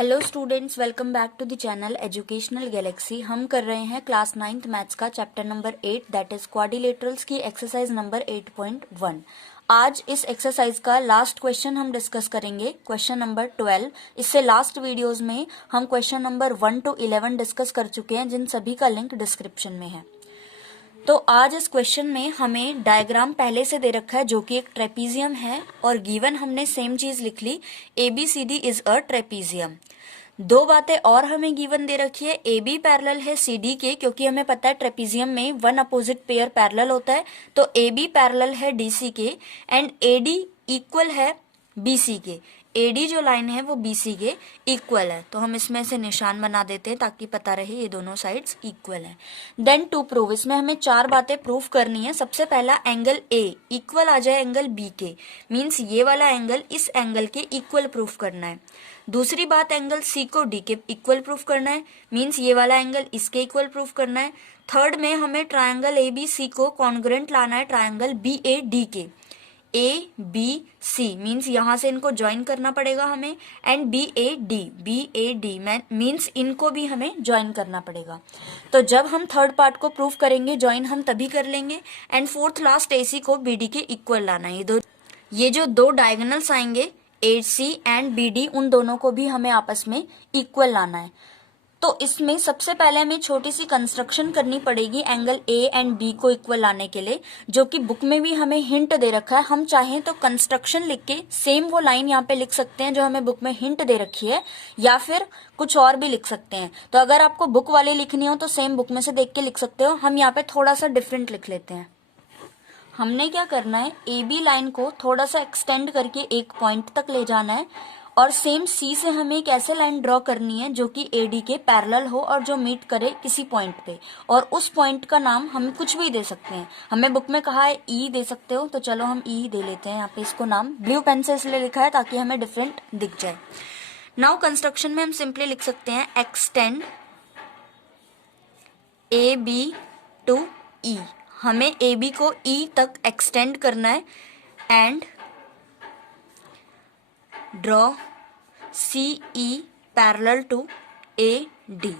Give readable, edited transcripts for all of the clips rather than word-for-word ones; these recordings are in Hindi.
Hello students, welcome back to the channel Educational Galaxy. हम कर रहे हैं क्लास 9th मैथ्स का chapter number 8 that is quadrilaterals की एक्सरसाइज नंबर 8.1। आज इस एक्सरसाइज का लास्ट क्वेश्चन हम डिस्कस करेंगे, क्वेश्चन नंबर 12। इससे लास्ट वीडियोस में हम क्वेश्चन नंबर 1 to 11 डिस्कस कर चुके हैं, जिन सभी का लिंक डिस्क्रिप्शन में है। तो आज इस क्वेश्चन में हमें डायग्राम पहले से दे रखा है जो कि एक ट्रेपीजियम है, और गिवन हमने सेम चीज लिख ली, ABCD इज अ ट्रेपीजियम। दो बातें और हमें गिवन दे रखी है, AB पैरेलल है CD के, क्योंकि हमें पता है ट्रेपीजियम में वन अपोजिट पेयर पैरेलल होता है, तो AB पैरेलल है DC के, एंड AD इक्वल है BC के। AD जो लाइन है वो BC के इक्वल है, तो हम इसमें से निशान बना देते हैं ताकि पता रहे ये दोनों साइड्स इक्वल है। देन टू प्रूव, इसमें हमें चार बातें प्रूव करनी है। सबसे पहला, एंगल A इक्वल आ जाए एंगल B के, मीन्स ये वाला एंगल इस एंगल के इक्वल प्रूफ करना है। दूसरी बात, एंगल C को D के इक्वल प्रूफ करना है, मीन्स ये वाला एंगल इसके इक्वल प्रूफ करना है। थर्ड में हमें ट्रायंगल ABC को कॉन्ग्रुएंट लाना है ट्रायंगल BAD के। ABC मीन्स यहाँ से इनको ज्वाइन करना पड़ेगा हमें, एंड BAD मीन्स इनको भी हमें ज्वाइन करना पड़ेगा। तो जब हम थर्ड पार्ट को प्रूफ करेंगे ज्वाइन हम तभी कर लेंगे। एंड फोर्थ लास्ट, AC को BD के इक्वल लाना है। ये जो दो डायगोनल्स आएंगे AC एंड BD, उन दोनों को भी हमें आपस में इक्वल लाना है। तो इसमें सबसे पहले हमें छोटी सी कंस्ट्रक्शन करनी पड़ेगी एंगल A एंड B को इक्वल लाने के लिए, जो कि बुक में भी हमें हिंट दे रखा है। हम चाहें तो कंस्ट्रक्शन लिख के सेम वो लाइन यहाँ पे लिख सकते हैं जो हमें बुक में हिंट दे रखी है, या फिर कुछ और भी लिख सकते हैं। तो अगर आपको बुक वाली लिखनी हो तो सेम बुक में से देख के लिख सकते हो। हम यहाँ पे थोड़ा सा डिफरेंट लिख लेते हैं। हमने क्या करना है, AB लाइन को थोड़ा सा एक्सटेंड करके एक पॉइंट तक ले जाना है, और सेम C से हमें एक ऐसे लाइन ड्रॉ करनी है जो कि AD के पैरेलल हो और जो मीट करे किसी पॉइंट पे, और उस पॉइंट का नाम हम कुछ भी दे सकते हैं। हमें बुक में कहा है E दे सकते हो, तो चलो हम E दे लेते हैं। यहाँ पे इसको नाम ब्लू पेन से इसलिए लिखा है ताकि हमें डिफरेंट दिख जाए। नाउ कंस्ट्रक्शन में हम सिंपली लिख सकते हैं एक्सटेंड AB टू E। हमें AB को E तक एक्सटेंड करना है, and draw CE parallel to AD।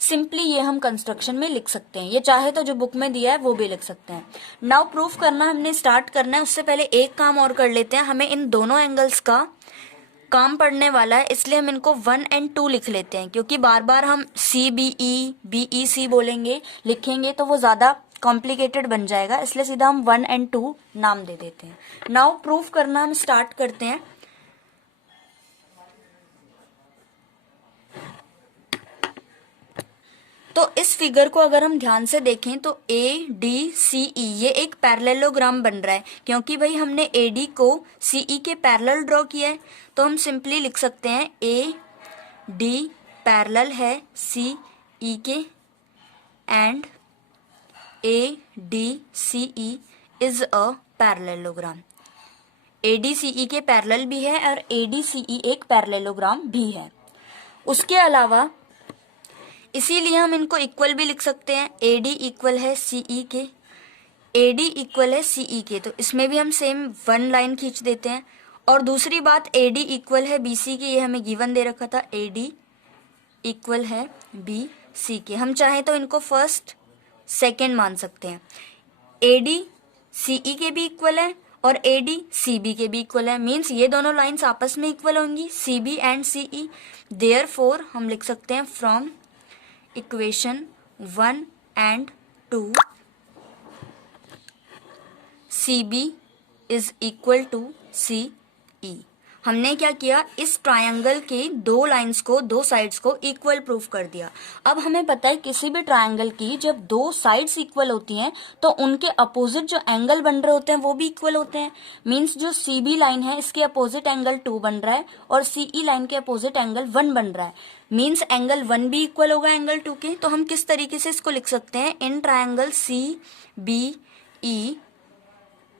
Simply ये हम कंस्ट्रक्शन में लिख सकते हैं। ये चाहे तो जो बुक में दिया है वो भी लिख सकते हैं। नाउ प्रूफ करना हमने स्टार्ट करना है, उससे पहले एक काम और कर लेते हैं। हमें इन दोनों एंगल्स का काम पड़ने वाला है, इसलिए हम इनको 1 and 2 लिख लेते हैं, क्योंकि बार बार हम CBE BEC बोलेंगे लिखेंगे तो वो ज्यादा कॉम्प्लिकेटेड बन जाएगा, इसलिए सीधा हम 1 and 2 नाम दे देते हैं। नाउ प्रूफ करना हम स्टार्ट करते हैं। तो इस फिगर को अगर हम ध्यान से देखें तो ADCE ये एक पैरेललोग्राम बन रहा है, क्योंकि भाई हमने AD को CE के पैरेलल ड्रॉ किया है। तो हम सिंपली लिख सकते हैं AD पैरेलल है CE के, and ADCE is a parallelogram. ADCE के पैरेलल भी है और ADCE एक पैरेललोग्राम भी है। उसके अलावा इसीलिए हम इनको इक्वल भी लिख सकते हैं। AD इक्वल है CE के, AD इक्वल है CE के, तो इसमें भी हम सेम 1 लाइन खींच देते हैं। और दूसरी बात, AD इक्वल है BC के, ये हमें गिवन दे रखा था, AD इक्वल है BC के। हम चाहें तो इनको फर्स्ट सेकेंड मान सकते हैं। AD CE के भी इक्वल है और AD CB के भी इक्वल है, मीन्स ये दोनों लाइंस आपस में इक्वल होंगी, CB एंड CE। देयरफॉर हम लिख सकते हैं from equation 1 and 2 CB is equal to CE। हमने क्या किया, इस ट्रायंगल के दो लाइंस को, दो साइड्स को इक्वल प्रूफ कर दिया। अब हमें पता है किसी भी ट्रायंगल की जब दो साइड्स इक्वल होती हैं तो उनके अपोजिट जो एंगल बन रहे होते हैं वो भी इक्वल होते हैं। मींस जो CB लाइन है इसके अपोजिट एंगल 2 बन रहा है और CE लाइन के अपोजिट एंगल 1 बन रहा है, मींस एंगल 1 भी इक्वल होगा एंगल 2 के। तो हम किस तरीके से इसको लिख सकते हैं, in triangle CBE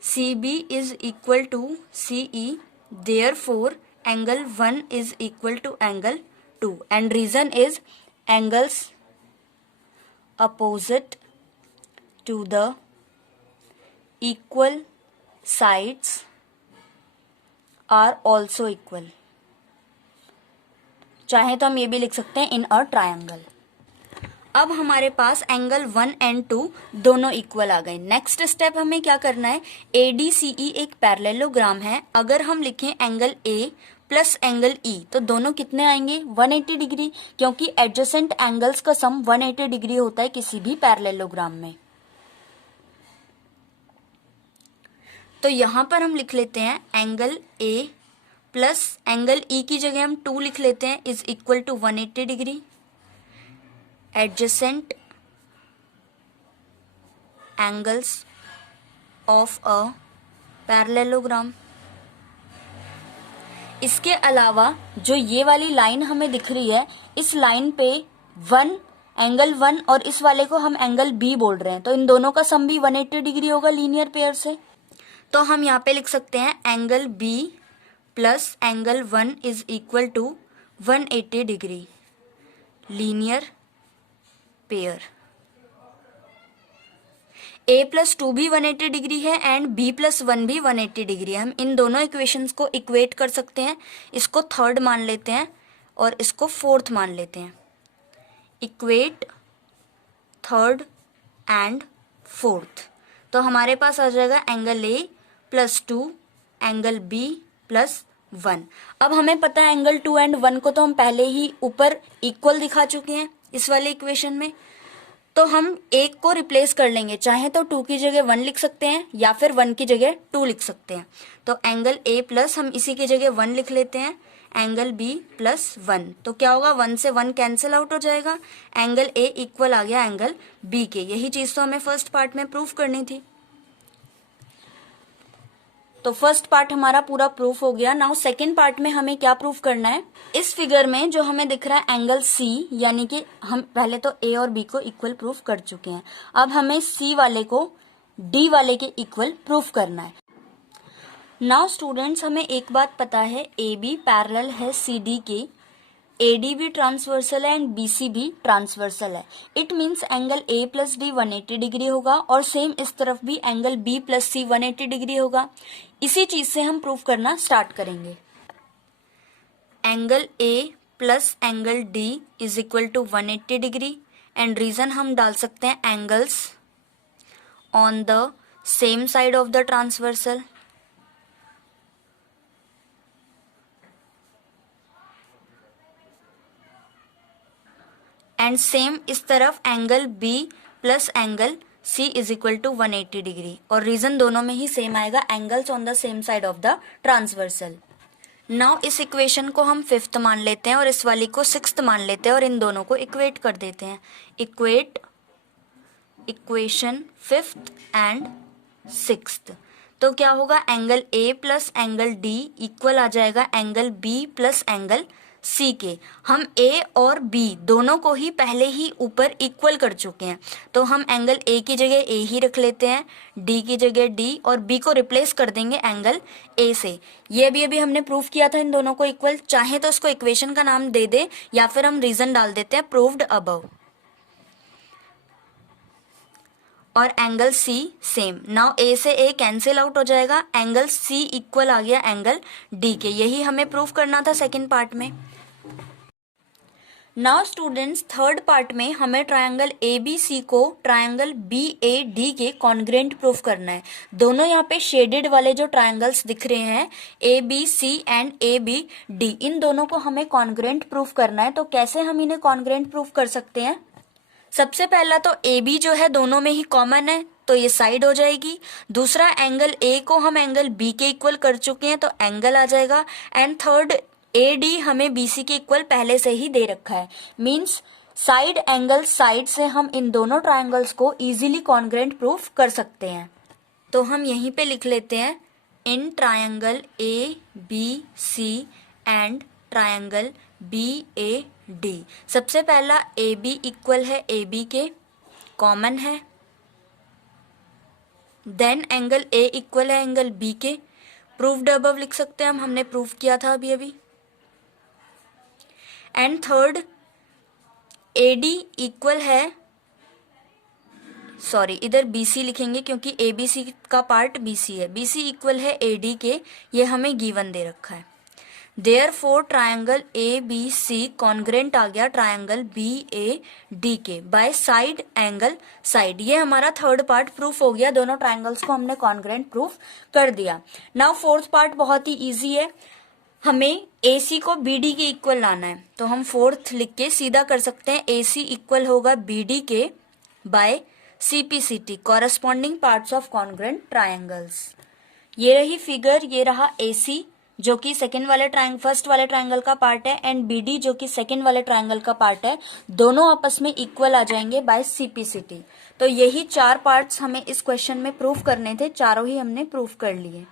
CB is equal to CE, therefore angle 1 is equal to angle 2, and reason is angles opposite to the equal sides are also equal. चाहे तो हम ये भी लिख सकते हैं इन अ ट्रायंगल। अब हमारे पास एंगल 1 एंड 2 दोनों इक्वल आ गए। नेक्स्ट स्टेप हमें क्या करना है, ADCE एक पैरेललोग्राम है। अगर हम लिखें angle A plus angle E तो दोनों कितने आएंगे, 180 डिग्री, क्योंकि एडजेसेंट एंगल्स का सम 180 डिग्री होता है किसी भी पैरेललोग्राम में। तो यहां पर हम लिख लेते हैं angle A plus angle E की जगह हम 2 लिख लेते हैं इज इक्वल टू 180 डिग्री। Adjacent angles of a parallelogram. इसके अलावा जो ये वाली लाइन हमें दिख रही है, इस लाइन पे एंगल 1 और इस वाले को हम एंगल B बोल रहे हैं, तो इन दोनों का सम भी 180 डिग्री होगा लीनियर पेयर से। तो हम यहाँ पे लिख सकते हैं angle B plus angle 1 is equal to 180 degree linear pair. A plus 2 भी 180 डिग्री है एंड B प्लस 1 भी 180 डिग्री है। हम इन दोनों इक्वेशंस को इक्वेट कर सकते हैं। इसको थर्ड मान लेते हैं और इसको फोर्थ मान लेते हैं। इक्वेट थर्ड एंड फोर्थ, तो हमारे पास आ जाएगा angle A plus 2 angle B plus 1। अब हमें पता है एंगल 2 एंड 1 को तो हम पहले ही ऊपर इक्वल दिखा चुके हैं इस वाले इक्वेशन में, तो हम एक को रिप्लेस कर लेंगे। चाहे तो 2 की जगह 1 लिख सकते हैं या फिर 1 की जगह 2 लिख सकते हैं। तो एंगल A प्लस हम इसी की जगह 1 लिख लेते हैं, एंगल B प्लस 1। तो क्या होगा, 1 से 1 कैंसिल आउट हो जाएगा, एंगल A इक्वल आ गया एंगल B के। यही चीज तो हमें फर्स्ट पार्ट में प्रूफ करनी थी। तो फर्स्ट पार्ट हमारा पूरा प्रूफ हो गया। नाउ सेकेंड पार्ट में हमें क्या प्रूफ करना है। इस फिगर में जो हमें दिख रहा है एंगल C, यानी कि हम पहले तो A और B को इक्वल प्रूफ कर चुके हैं। अब हमें C वाले को D वाले के इक्वल प्रूफ करना है। नाउ स्टूडेंट्स, हमें एक बात पता है, AB पैरेलल है CD के, AD भी ट्रांसवर्सल है एंड BC भी ट्रांसवर्सल है। It means angle A plus D 180 degree होगा और सेम इस तरफ भी angle B plus C 180 degree होगा। इसी चीज से हम प्रूफ करना स्टार्ट करेंगे। Angle A plus angle D is equal to 180 degree and reason हम डाल सकते हैं angles on the same side of the transversal. And same इस तरफ angle B plus angle C is equal to 180 degree, और रीजन दोनों में ही सेम आएगा, angles on the same side of the transversal. Now इस इक्वेशन को हम फिफ्थ मान लेते हैं और इस वाली को सिक्स्थ मान लेते हैं और इन दोनों को इक्वेट कर देते हैं। Equate equation fifth and sixth, तो क्या होगा, angle A plus angle D equal आ जाएगा angle B plus angle C के। हम A और B दोनों को ही पहले ही ऊपर इक्वल कर चुके हैं, तो हम एंगल A की जगह A ही रख लेते हैं, D की जगह D और B को रिप्लेस कर देंगे एंगल A से। ये भी अभी हमने प्रूफ किया था इन दोनों को इक्वल। चाहे तो इसको इक्वेशन का नाम दे दे या फिर हम रीजन डाल देते हैं प्रूव्ड अबव। और angle C same. Now A से A कैंसिल आउट हो जाएगा, एंगल C इक्वल आ गया एंगल D के। यही हमें प्रूफ करना था सेकेंड पार्ट में। नाउ स्टूडेंट्स, थर्ड पार्ट में हमें ट्रायंगल ABC को ट्रायंगल BAD के कॉन्ग्रेंट प्रूफ करना है। दोनों यहाँ पे शेडेड वाले जो ट्रायंगल्स दिख रहे हैं ABC एंड ABD, इन दोनों को हमें कॉन्ग्रेंट प्रूफ करना है। तो कैसे हम इन्हें कॉन्ग्रेंट प्रूफ कर सकते हैं। सबसे पहला तो AB जो है दोनों में ही कॉमन है, तो ये साइड हो जाएगी। दूसरा, एंगल A को हम एंगल B के इक्वल कर चुके हैं, तो एंगल आ जाएगा। एंड थर्ड, AD हमें BC के इक्वल पहले से ही दे रखा है। मीन्स साइड एंगल साइड से हम इन दोनों ट्रायंगल्स को इजीली कॉन्ग्रेंट प्रूफ कर सकते हैं। तो हम यहीं पे लिख लेते हैं, in triangle ABC and triangle BAD। सबसे पहला AB इक्वल है AB के, कॉमन है। देन एंगल A इक्वल है एंगल B के, प्रूव्ड अबव लिख सकते हैं हम, हमने प्रूफ किया था अभी। एंड थर्ड, AD इक्वल है, सॉरी इधर BC लिखेंगे क्योंकि ABC का पार्ट BC है। BC इक्वल है AD के, ये हमें गिवन दे रखा है। Therefore triangle A B C congruent आ गया ट्रायंगल बी ए डी के बाय साइड एंगल साइड। ये हमारा थर्ड पार्ट प्रूफ हो गया, दोनों ट्रायंगल्स को हमने कॉन्ग्रेंट प्रूफ कर दिया। नाउ फोर्थ पार्ट बहुत ही इजी है, हमें AC को BD के इक्वल लाना है, तो हम फोर्थ लिख के सीधा कर सकते हैं। AC इक्वल होगा BD के by CPCT, corresponding parts of congruent triangles. ये रही फिगर, ये रहा AC जो कि फर्स्ट वाले ट्रायंगल का पार्ट है, एंड BD जो कि सेकेंड वाले ट्रायंगल का पार्ट है, दोनों आपस में इक्वल आ जाएंगे बाय CPCT। तो यही चार पार्ट्स हमें इस क्वेश्चन में प्रूफ करने थे, चारों ही हमने प्रूफ कर लिए।